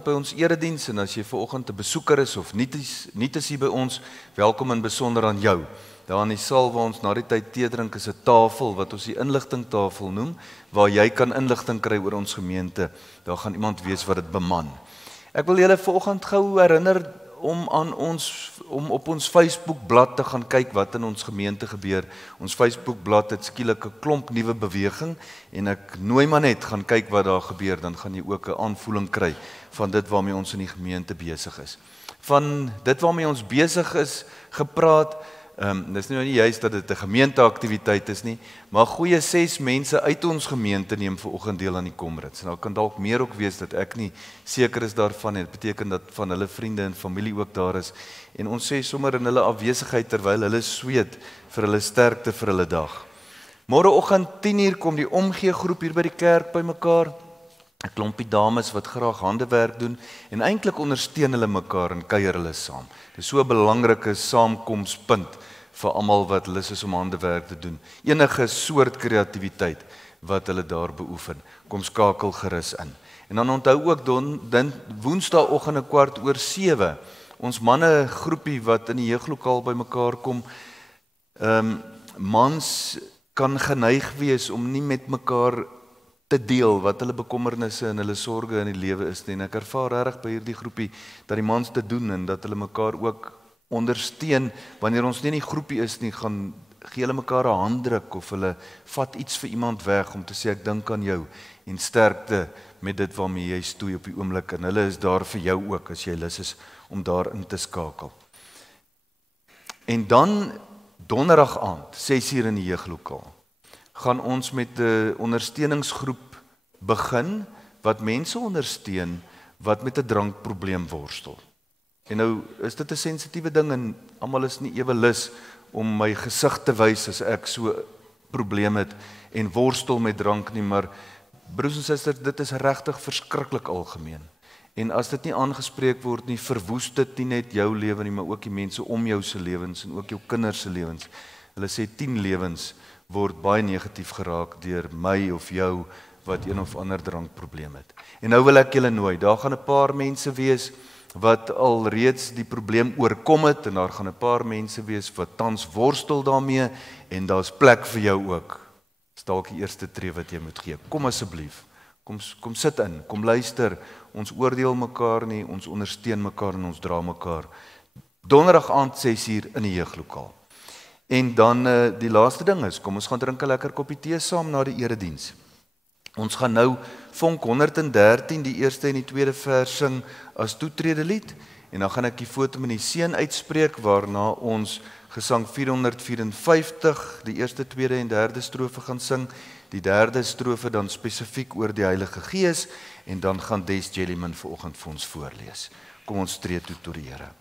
vanoggend by ons erediens en as jy vanoggend 'n besoeker is of nie is hier by ons, welkom in besonder aan jou. Daar in die saal waar ons na die tyd tee drink is 'n tafel wat ons die inligtingtafel noem, waar jy kan inligting kry oor ons gemeente. Daar gaan iemand wees wat dit beman. Ek wil julle vanoggend gou herinner om op ons Facebookblad te gaan kyk wat in ons gemeente gebeur. Ons Facebookblad het skielik 'n klomp nuwe beweging en ek nooi maar net gaan kyk wat daar gebeur, dan gaan jy ook 'n aanvoeling kry van dit waarmee ons in die gemeente besig is. Van dit waarmee ons besig is gepraat, dis nou nie juist dat dit 'n gemeenteaktiwiteit is nie, maar goeie 6 mense uit ons gemeente neem vanoggend deel aan die Komrits. Nou kan dalk meer ook wees dat ek nie seker is daarvan en dit beteken dat van hulle vriende en familie ook daar is. En ons sê sommer in hulle afwesigheid terwyl hulle sweet vir hulle sterkte vir hulle dag. Môreoggend 10:00 kom die omgee groep hier by die kerk bymekaar. 'n Klompie dames wat graag handewerk doen en eintlik ondersteun hulle mekaar en kuier hulle saam. Dis so 'n belangrike saamkomspunt vir almal wat lus is om handewerk te doen. Enige soort kreatiwiteit wat hulle daar beoefen, kom skakel gerus in. En dan onthou ook Woensdaagoggend 6:15, ons manne groepie wat in die jeuglokaal bymekaar kom. Mans kan geneig wees om nie met mekaar te deel wat hulle bekommernisse en hulle sorges in die lewe is nie. En ek ervaar regtig by hierdie groepie dat die mans te doen en dat hulle mekaar ook ondersteun. Wanneer ons nie in die groepie is nie, gaan gee hulle mekaar 'n handdruk of hulle vat iets vir iemand weg om te sê ek dink aan jou en sterkte met dit waarmee jy stoei op die oomblik en hulle is daar vir jou ook as jy lus is om daarin te skakel. En dan donderdag aand 6:00 in die jeuglokaal gaan ons met 'n ondersteuningsgroep begin wat mense ondersteun wat met 'n drankprobleem worstel. En nou is dit 'n sensitiewe ding en almal is nie ewe lus om my gesig te wys as ek so 'n probleem het en worstel met drank nie, maar broers en susters, dit is regtig verskriklik algemeen. En as dit nie aangespreek word nie, verwoes dit nie net jou lewe nie, maar ook die mense om jou se lewens en ook jou kinders se lewens. Hulle sê 10 lewens word baie negatief geraak deur my of jou wat een of ander drankprobleem het. En nou wil ek julle nooi, daar gaan 'n paar mense wees wat al reeds die probleem oorkom het en daar gaan 'n paar mense wees wat tans worstel daarmee en daar's plek vir jou ook. Dis dalk die eerste tree wat jy moet gee. Kom asseblief. Kom sit in, kom luister. Ons oordeel mekaar nie, ons ondersteun mekaar en ons dra mekaar. Donderdag aand 6:00 in die jeuglokaal. En dan die laaste ding is, kom ons gaan drink 'n lekker koppie tee saam na die erediens. Ons gaan nou Vonk 113 die eerste en die tweede vers sing as toetrede lied en dan gaan ek die foto met die seën uitspreek waarna ons gesang 454 die eerste, tweede en derde strofe gaan sing. Die derde strofe dan spesifiek oor die Heilige Gees en dan gaan Des Jellyman vanoggend vir ons voorlees. Kom ons tree toe tot die Here.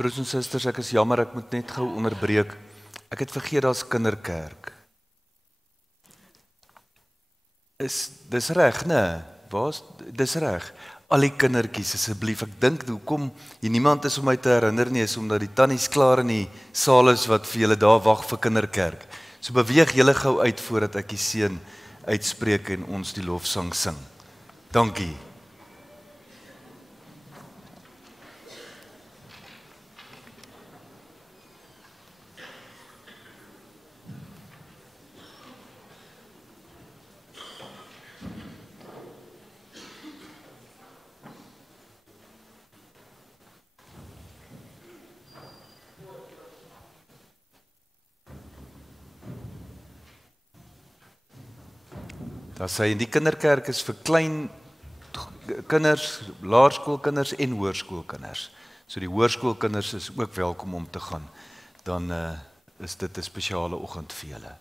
Broers en susters, ek is jammer, ek moet net gou onderbreek. Ek het vergeet daar's kinderkerk. Dis reg, né? Dis reg. Al die kindertjies asseblief. Ek dink hoekom hier niemand is om my te herinner nie, is omdat die tannies klaar in die saal is wat vir julle daar wag vir kinderkerk. So beweeg julle gou uit voordat ek die seën uitspreek en ons die lofsang sing. Dankie. Daar sê die kinderkerk is vir klein kinders, laerskoolkinders en hoërskoolkinders. So die hoërskoolkinders is ook welkom om te gaan. Dan is dit 'n spesiale oggend vir julle.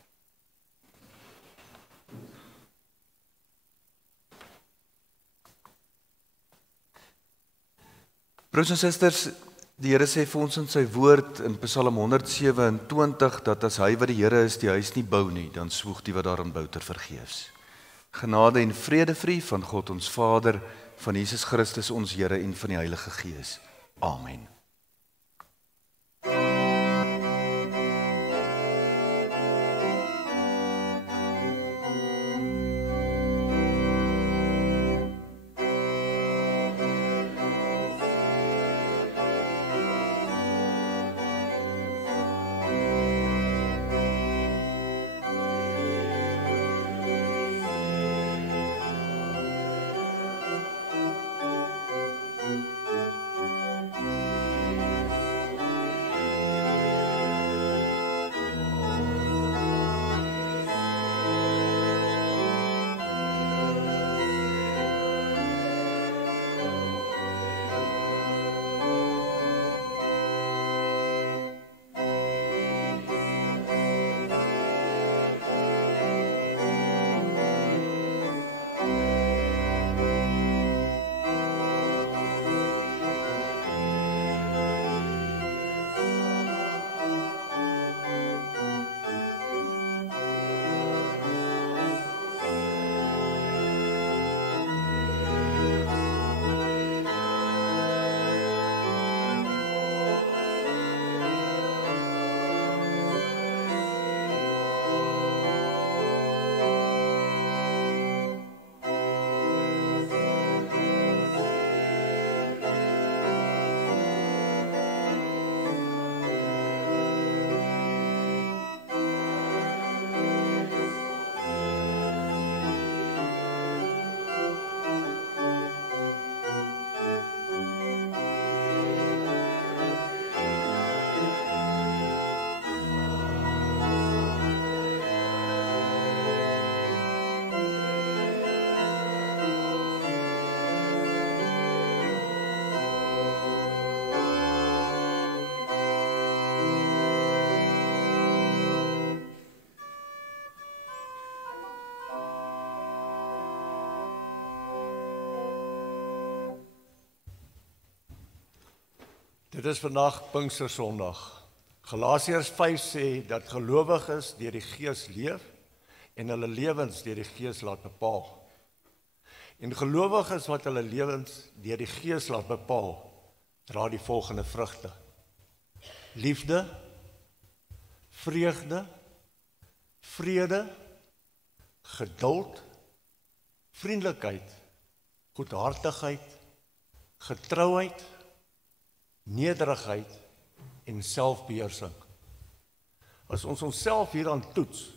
Broers en susters, die Here sê vir ons in sy woord in Psalm 127 dat as hy wat die Here is, die huis nie bou nie, dan swoeg die wat daarin bou ter vergeefs. Genade en vrede vir u van God ons Vader, van Jesus Christus ons Here en van die Heilige Gees. Amen. Dit is vandag Pinkstersondag. Galasiërs 5 sê dat gelowiges deur die Gees leef en hulle lewens deur die Gees laat bepaal. En gelowiges wat hulle lewens deur die Gees laat bepaal, dra die volgende vrugte: liefde, vreugde, vrede, geduld, vriendelikheid, goedhartigheid, getrouheid, nederigheid en selfbeheersing. As ons onsself hieraan toets,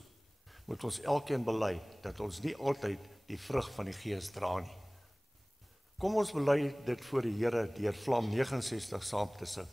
moet ons elkeen bely dat ons nie altyd die vrug van die Gees dra nie. Kom ons bely dit voor die Here deur Vlam 69 saam te sing.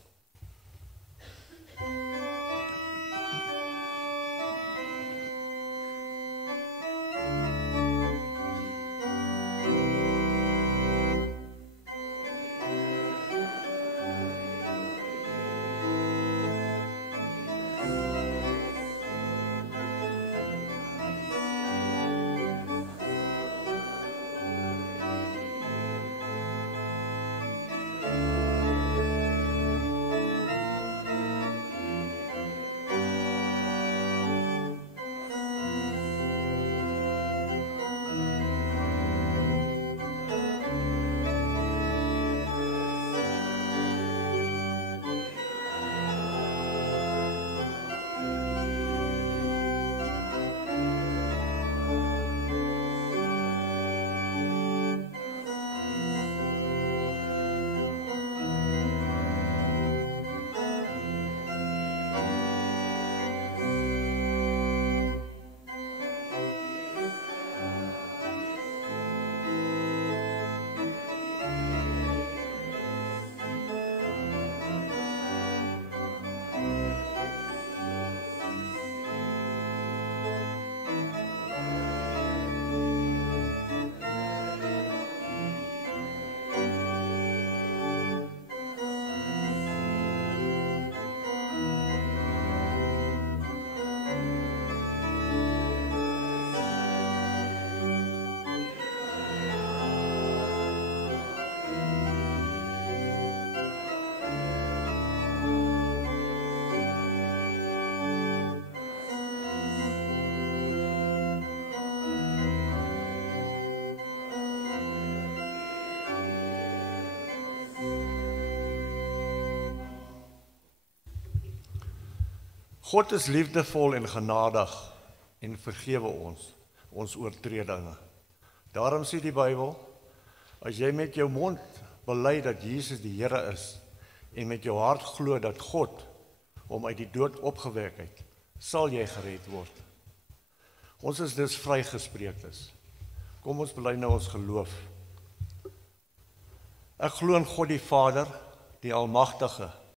God is liefdevol en genadig en vergewe ons oortredinge. Daarom sê die Bybel, as jy met jou mond bely dat Jesus die Here is en met jou hart glo dat God hom uit die dood opgewek het, sal jy gered word. Ons is dus vrygespreektes. Kom ons bely nou ons geloof. Ek glo in God die Vader, die Almagtige,